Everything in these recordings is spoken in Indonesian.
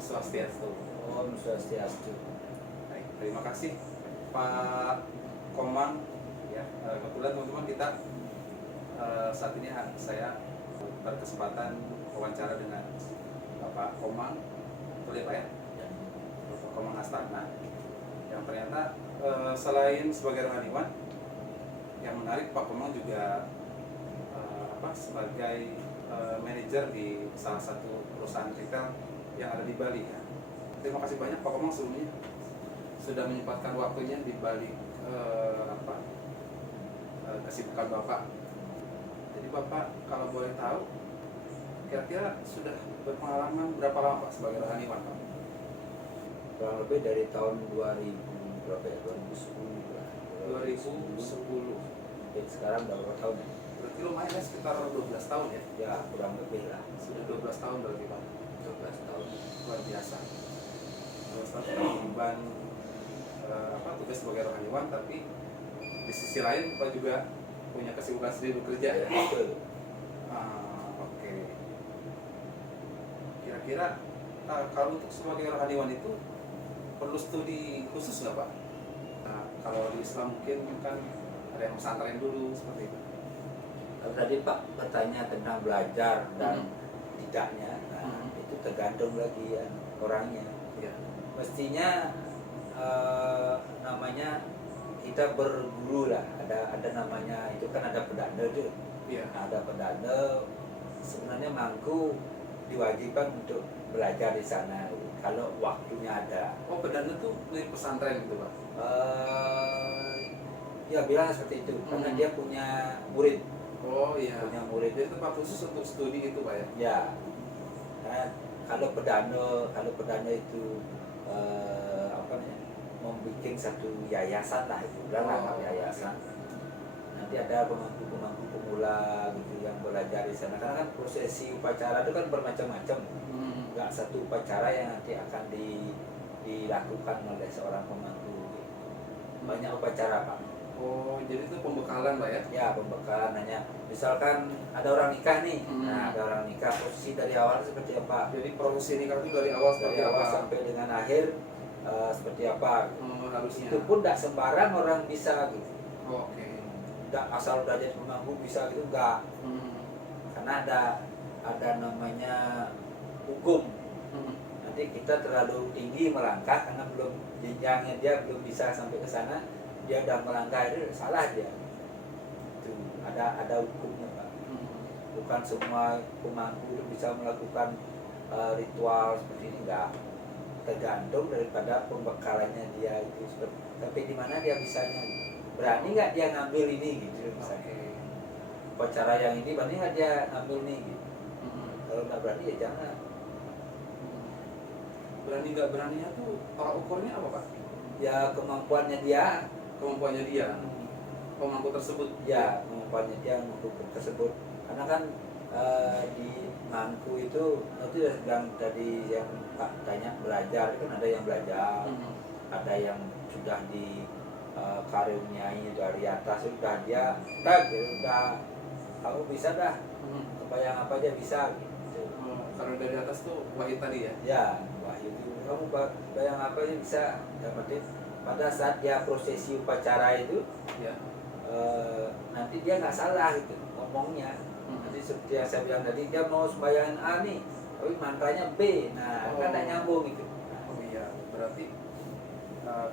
Swastiastu. Om Swastiastu. Baik, terima kasih Pak Komang. Ya, kebetulan teman-teman kita saat ini saya berkesempatan wawancara dengan Bapak Komang, betul ya Pak ya? Bapak Komang Astana, yang ternyata selain sebagai rohaniwan, yang menarik Pak Komang juga sebagai manajer di salah satu perusahaan retail yang ada di Bali ya. Terima kasih banyak Pak Komang sebelumnya sudah menyempatkan waktunya di balik kesibukan Bapak. Jadi Bapak kalau boleh tahu kira-kira sudah berpengalaman berapa lama Pak sebagai rohaniwan Pak? Kurang lebih dari tahun 2000 berapa ya? 2010 lah. 2010. Sekarang udah berapa tahun ya? Berarti lumayan ya, sekitar 12 tahun ya? Ya kurang lebih lah. Sudah 12 tahun berarti Pak? 12 tahun. Luar biasa. 12 tahun mengemban tugas sebagai rohaniwan, tapi di sisi lain Pak juga punya kesibukan sendiri bekerja ya? Betul. Oke. Kira-kira kalau untuk sebagai rohaniwan itu perlu studi khusus nggak Pak? Nah, kalau di Islam mungkin kan ada yang pesantren dulu seperti itu. Kalau tadi Pak bertanya tentang belajar dan tidaknya, itu tergantung lagi ya orangnya. Iya. Mestinya namanya kita berguru lah, ada namanya itu kan ada pedana tuh. Iya. Ada pedana, sebenarnya mangku diwajibkan untuk belajar di sana kalau waktunya ada. Oh, pedana tuh di pesantren gitu Pak? Ya bilang seperti itu karena dia punya murid. Oh iya. Punya murid. Jadi tempat khusus untuk studi itu Pak ya? Ya. Nah, kalau pedana itu membuat satu yayasan lah itu, bilang yayasan. Nanti ada pemangku pemula gitu yang belajar di sana. Karena kan prosesi upacara itu kan bermacam-macam. Nggak satu upacara yang nanti akan dilakukan oleh seorang pemangku. Banyak upacara Pak. Oh, jadi itu pembekalan Pak ya? Ya, pembekalan hanya misalkan ada orang nikah nih. Nah, ada orang nikah, posisi dari awal seperti apa? Jadi prosesi nikah itu dari awal seperti apa sampai dengan akhir seperti apa? Harusnya. Itu pun tidak sembarang orang bisa gitu. Oke. Tidak asal udah jadi pemangku bisa gitu enggak. Karena ada namanya hukum. Nanti kita terlalu tinggi melangkah karena belum jenjangnya dia belum bisa sampai ke sana. Dia udah melangkah itu salah dia. Itu ada hukumnya Pak. Bukan semua pemangku itu bisa melakukan ritual seperti ini, enggak. Tergantung daripada pembekalannya dia itu seperti. Tapi di mana dia bisanya? Berani nggak dia ngambil ini gitu misalnya. Upacara yang ini berani nggak dia ngambil nih gitu. Kalau nggak berani ya jangan. Berani nggak beraninya tuh tolak ukurnya apa Pak? Ya kemampuannya dia. Kemampuannya dia. Pemangku tersebut. Ya kemampuannya dia untuk tersebut. Karena kan di mangku itu yang tadi yang Pak tanya belajar kan ada yang belajar, ada yang sudah di karuniai dari atas sudah dia udah kamu bisa dah kebayang apa aja bisa gitu. Kalau dari atas tuh wahid tadi ya? Ya wahid itu kamu bayang apa aja bisa dapetin pada saat dia prosesi upacara itu ya. Nanti dia nggak salah gitu ngomongnya. Nanti seperti yang saya bilang tadi dia mau sembayangan A nih tapi mantranya B, nah kan tak nyambung gitu. Oh iya, berarti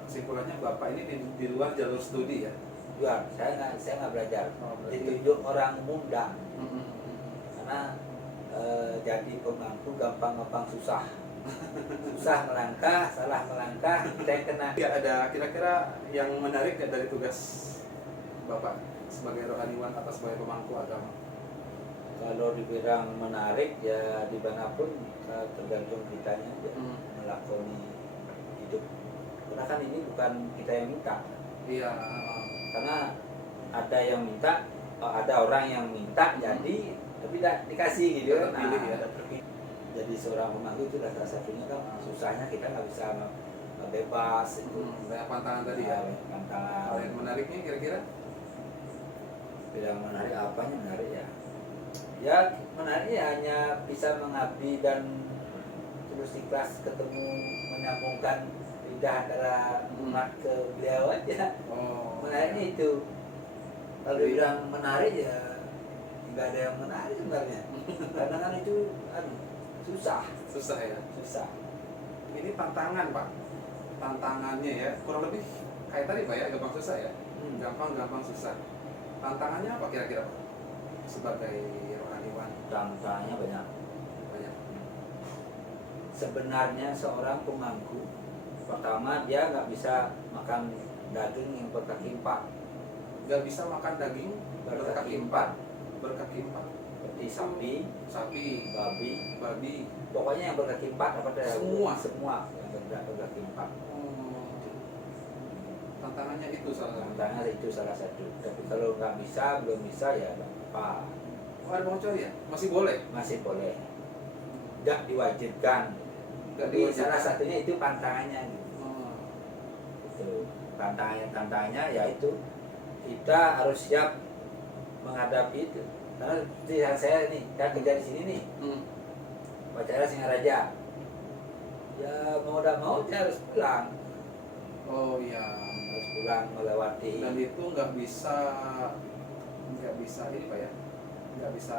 kesimpulannya Bapak ini di luar jalur studi ya? Ya, saya nggak belajar. Ditunjuk orang muda. Karena jadi pemangku gampang susah. Susah melangkah, salah melangkah, kita yang kena. Ya, ada kira-kira yang menarik dari tugas Bapak sebagai rohaniwan atau sebagai pemangku agama? Kalau dibilang menarik ya dimanapun tergantung kitanya aja melakoni hidup. Karena kan ini bukan kita yang minta. Iya. Karena ada yang minta, ada orang yang minta jadi tapi tidak dikasih gitu kan. Terpilih ya. Jadi seorang pemangku itu salah satunya kan susahnya kita nggak bisa bebas itu. Banyak pantangan tadi ya. Pantangan. Kalau yang menariknya kira-kira? Bilang menarik apanya menarik ya? Ya menariknya hanya bisa mengabdi dan tulus ikhlas ketemu menyambungkan lidah antara umat ke beliau aja. Oh. Menariknya itu. Kalau dibilang menarik ya nggak ada yang menarik sebenarnya. Karena kan itu susah. Susah ya. Susah. Ini tantangan Pak. Tantangannya ya kurang lebih kayak tadi Pak ya, gampang susah ya. Gampang susah. Tantangannya apa kira-kira Pak? Sebagai rohaniwan. Tantangannya banyak. Sebenarnya seorang pemangku, pertama dia nggak bisa makan daging yang berkaki empat. Nggak bisa makan daging berkaki empat. Berkaki empat. Seperti sapi, babi. Pokoknya yang berkaki empat apa ada? Semua yang berkaki empat. Tantangannya itu salah satu. Tapi kalau nggak bisa, belum bisa ya nggak apa. Oh, ada pengecuali ya? Masih boleh? Masih boleh. Nggak diwajibkan. Jadi salah satunya itu pantangannya gitu. Itu tantangannya yaitu kita harus siap menghadapi itu. Karena seperti yang saya nih, saya kerja di sini nih, upacara Singaraja. Ya mau tidak mau saya harus pulang. Oh iya. Harus pulang melewati. Dan itu nggak bisa ini Pak ya, nggak bisa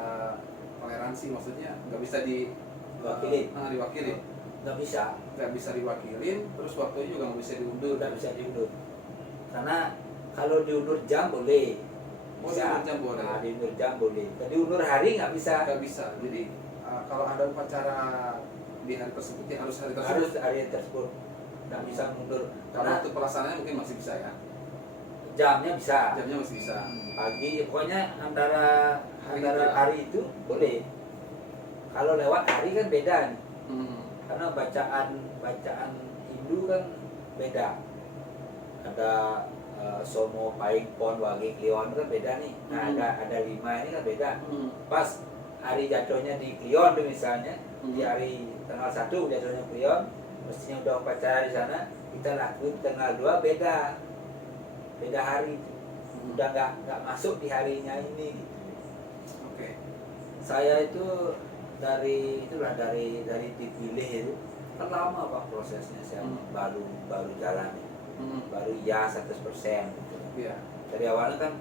toleransi, maksudnya nggak bisa diwakilin. Nggak bisa diwakilin, terus waktunya juga nggak bisa diundur. Karena kalau diundur jam boleh. Diundur jam boleh. Nah, diundur jam boleh. Jadi diundur hari nggak bisa. Jadi kalau ada upacara di hari tersebut ya harus hari tersebut. Harus hari tersebut. Nggak bisa mundur. Karena untuk pelaksanaannya mungkin masih bisa ya. Jamnya bisa. Jamnya masih bisa. Pagi, pokoknya antara hari itu boleh. Kalau lewat hari kan beda nih. Karena bacaan Hindu kan beda. Ada Somo, Paing, Pon, Wage, Kliwon kan beda nih. Nah ada 5 ini kan beda. Pas hari jatuhnya di Kliwon tuh misalnya, di hari tanggal 1 jatuhnya Kliwon, mestinya udah upacara di sana, kita lakuin tanggal 2 beda hari. Udah nggak masuk di harinya ini gitu. Oke. Saya itu dari dipilih itu kan lama Pak prosesnya. Saya baru jalan, baru ya 100% gitu. Iya. Dari awalnya kan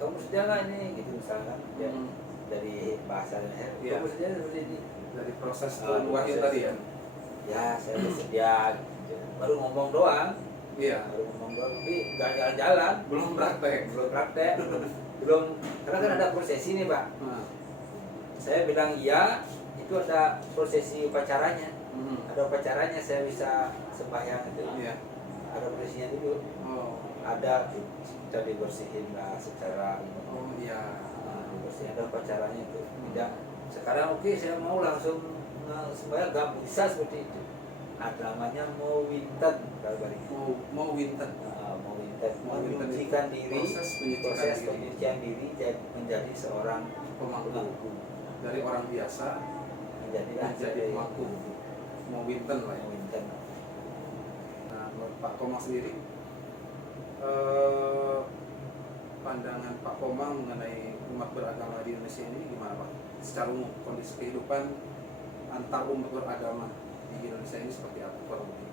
kamu sedia nggak ini gitu misalkan ya, dari bahasanya kamu sedia seperti ini, dari proses wahyu tadi ya. Ya saya bersedia gitu. Baru ngomong doang. Iya. Baru ngomong doang tapi nggak jalan-jalan. Belum praktek. Belum karena kan ada prosesi nih Pak. Saya bilang iya, itu ada prosesi upacaranya. Ada upacaranya saya bisa sembahyang itu. Iya. Ada prosesinya dulu. Oh. Ada kita dibersihin lah secara Oh iya. dibersihin, ada upacaranya itu. Tidak sekarang oke saya mau langsung sembahyang, nggak bisa seperti itu. Ada namanya mau winten kalau balik. Mau winten. Mau menyucikan diri, proses penyucian diri menjadi seorang pemangku. Dari orang biasa menjadi pemangku. Mau winten lah ya. Nah, menurut Pak Komang sendiri, pandangan Pak Komang mengenai umat beragama di Indonesia ini gimana Pak? Secara umum, kondisi kehidupan antar umat beragama di Indonesia ini seperti apa kurang lebih?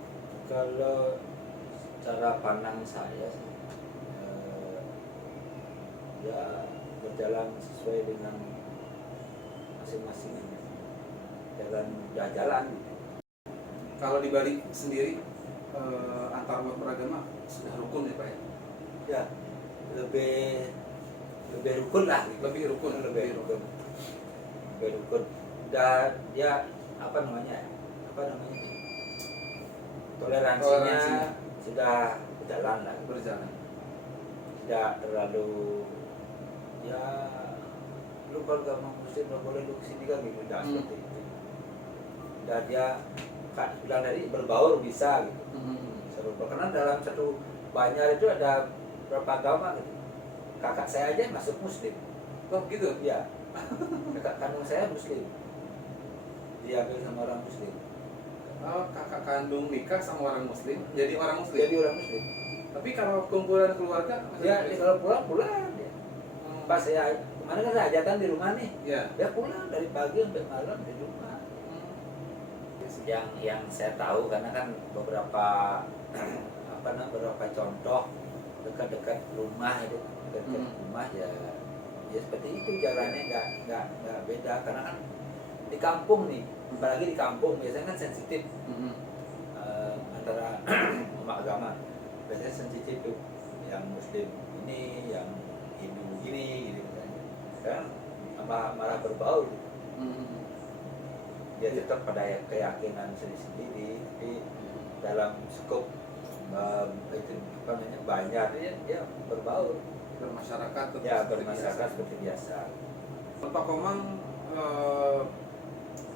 Kalau cara pandang saya sih, ya berjalan sesuai dengan masing-masing jalan. Kalau di Bali sendiri antar umat beragama sudah rukun ya Pak ya? Ya lebih rukun lah. Lebih rukun. Dan dia apa namanya toleransinya sudah berjalan lah. Tidak terlalu ya lu kalau gak mau muslim gak boleh lu kesini kan gitu, tidak seperti itu. Dan dia bilang tadi berbaur bisa gitu. Karena dalam satu banjar itu ada berapa agama gitu. Kakak saya aja masuk muslim. Oh gitu? Ya. Kakak kandung saya muslim. Diambil sama orang muslim. Oh, kakak kandung nikah sama orang muslim, jadi orang muslim. Tapi kalau kumpulan keluarga, ya kalau pulang dia. Pas saya kemarin kan saya hajatan di rumah nih. Ya. Dia pulang dari pagi sampai malam di rumah. Ya sih. yang saya tahu karena kan beberapa beberapa contoh dekat-dekat rumah itu dekat rumah ya seperti itu jalannya nggak beda karena kan di kampung nih apalagi di kampung biasanya kan sensitif antara umat agama biasanya sensitif tuh yang muslim ini yang Hindu gini gitu kan sekarang malah berbaur dia tetap pada keyakinan sendiri tapi dalam skop itu apa namanya banyak dia berbaur bermasyarakat ya bermasyarakat seperti biasa. Pak Komang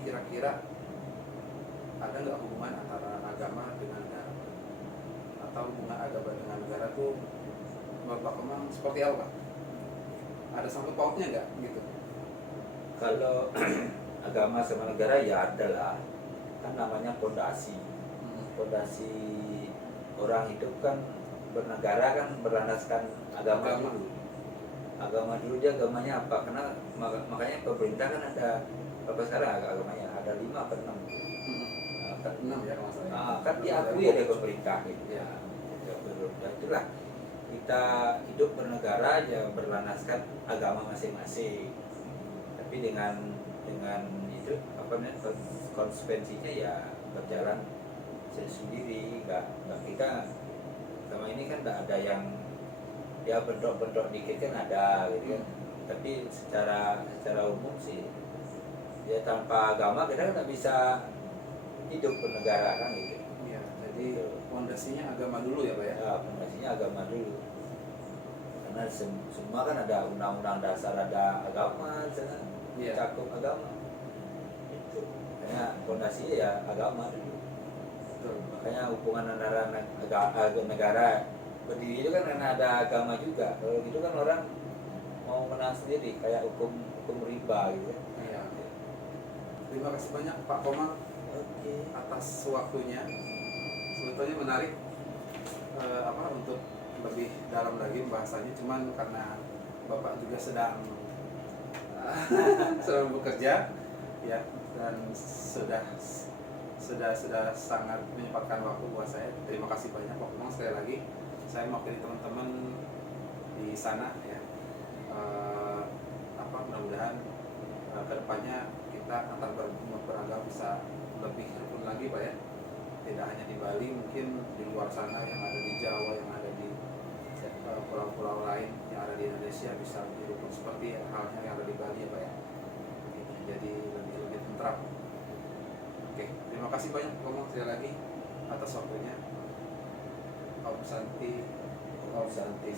kira-kira ada nggak hubungan antara agama dengan negara atau hubungan agama dengan negara tuh menurut Pak Komang seperti apa? Ada sangkut pautnya nggak gitu? Kalau agama sama negara ya ada lah kan namanya fondasi orang hidup kan bernegara kan berlandaskan agama dulu dia agamanya apa karena makanya pemerintah kan ada berapa sekarang agamanya ada 5 atau 6 kan 6 ya maksudnya kan diakui oleh pemerintah gitu ya itulah kita hidup bernegara ya berlandaskan agama masing-masing tapi dengan itu apa namanya konsekuensinya ya berjalan sendiri nggak kita sama ini kan nggak ada yang ya bentrok dikit kan ada gitu kan tapi secara umum sih ya tanpa agama kita kan nggak bisa hidup bernegara kan gitu ya, jadi fondasinya agama dulu ya Pak ya? Ya fondasinya agama dulu karena semua kan ada undang-undang dasar ada agama misalnya cakup agama itu makanya fondasinya ya agama dulu. Betul. Makanya hubungan antara negara berdiri itu kan karena ada agama juga. Kalau gitu kan orang mau menang sendiri kayak hukum riba gitu. Iya. Terima kasih banyak Pak Komang atas waktunya. Sebetulnya menarik untuk lebih dalam lagi pembahasannya. Cuman karena Bapak juga sedang bekerja, ya, dan sudah sangat menyempatkan waktu buat saya. Terima kasih banyak Pak Komang sekali lagi. Saya mewakili teman-teman di sana ya. Mudah-mudahan kedepannya kita antar beragama bisa lebih rukun lagi Pak ya. Tidak hanya di Bali, mungkin di luar sana yang ada di Jawa, yang ada di pulau-pulau lain yang ada di Indonesia bisa lebih rukun seperti halnya yang ada di Bali ya Pak ya. Jadi lebih tentram. Oke, terima kasih banyak Komang sekali lagi atas waktunya. Om Santi. Santi.